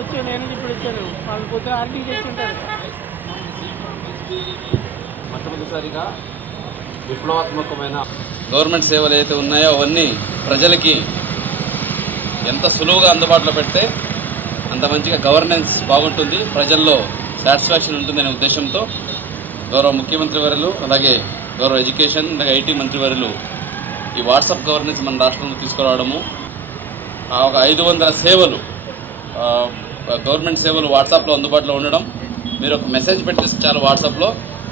వచ్చి నేను ఇప్పుడు ఇచ్చాను. వాళ్ళు పొద్దున ఆర్టీ చేసి ఉంటారు. మొట్టమొదటిసారిగా విప్లవాత్మకమైన గవర్నమెంట్ సేవలు ఏవైతే ఉన్నాయో అవన్నీ ప్రజలకి ఎంత సులువుగా అందుబాటులో పెడితే అంత మంచిగా గవర్నెన్స్ బాగుంటుంది, ప్రజల్లో సాటిస్ఫాక్షన్ ఉంటుందనే ఉద్దేశంతో గౌరవ ముఖ్యమంత్రి వర్యులు అలాగే గౌరవ ఎడ్యుకేషన్ అలాగే ఐటీ మంత్రి వర్యులు ఈ వాట్సాప్ గవర్నెన్స్ మన రాష్ట్రంలో తీసుకురావడము, ఒక 500 సేవలు గవర్నమెంట్ సేవలు వాట్సాప్లో అందుబాటులో ఉండడం. మీరు ఒక మెసేజ్ పెట్టేస్తే చాలు వాట్సాప్లో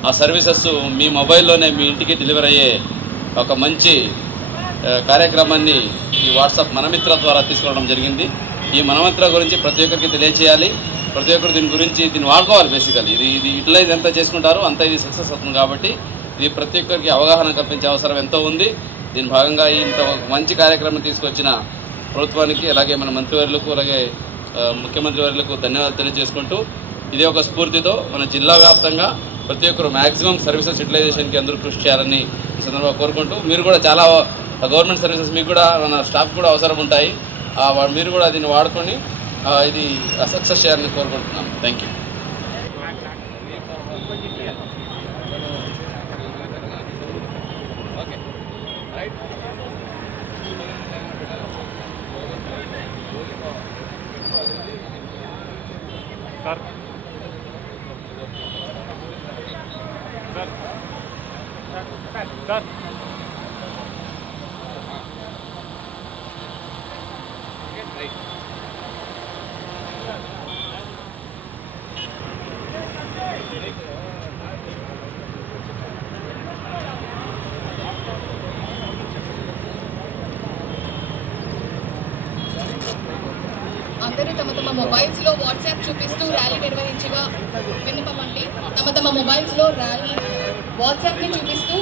ఆ సర్వీసెస్ మీ మొబైల్లోనే మీ ఇంటికి డెలివరీ అయ్యే ఒక మంచి కార్యక్రమాన్ని ఈ వాట్సాప్ మనమిత్ర ద్వారా తీసుకురావడం జరిగింది. ఈ మనమిత్ర గురించి ప్రతి ఒక్కరికి తెలియచేయాలి, ప్రతి ఒక్కరు దీన్ని వాడుకోవాలి. బేసికల్లీ ఇది యూటిలైజ్ ఎంత చేసుకుంటారో అంత ఇది సక్సెస్ అవుతుంది. కాబట్టి ఇది ప్రతి ఒక్కరికి అవగాహన కల్పించే అవసరం ఎంతో ఉంది. దీని భాగంగా ఇంత మంచి కార్యక్రమం తీసుకొచ్చిన ప్రభుత్వానికి అలాగే మన మంత్రివర్యులకు అలాగే ముఖ్యమంత్రి వర్యులకు ధన్యవాదాలు తెలియజేసుకుంటూ ఇదే ఒక స్ఫూర్తితో మన జిల్లా వ్యాప్తంగా ప్రతి ఒక్కరు మ్యాక్సిమం సర్వీసెస్ యూటిలైజేషన్కి అందరూ కృషి చేయాలని ఈ సందర్భంగా కోరుకుంటూ, మీరు కూడా చాలా గవర్నమెంట్ సర్వీసెస్ మీకు కూడా మన స్టాఫ్ కూడా అవసరం ఉంటాయి, మీరు కూడా దీన్ని వాడుకొని ఇది సక్సెస్ చేయాలని కోరుకుంటున్నాను. Thank you. అందరూ తమ మొబైల్స్ లో వాట్సాప్ చూపిస్తూ ర్యాలీ నిర్వహించగా విన్నపం అంటే తమ మొబైల్స్ లో ర్యాలీ వాట్సాప్ ని చూపిస్తూ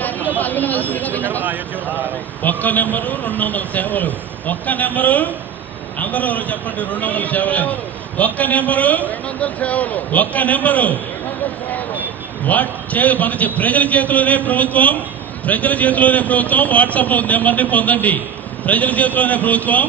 ర్యాలీలో పాల్గొనవలసిందిగా విన్నపం. ఒక్క నెంబరు 200 సేవలు. ఒక్క నెంబరు అందరూ చెప్పండి. 200 సేవలు. ఒక్క నెంబరు మన ప్రజల చేతిలోనే ప్రభుత్వం వాట్సాప్ నెంబర్ని పొందండి. ప్రజల చేతిలోనే ప్రభుత్వం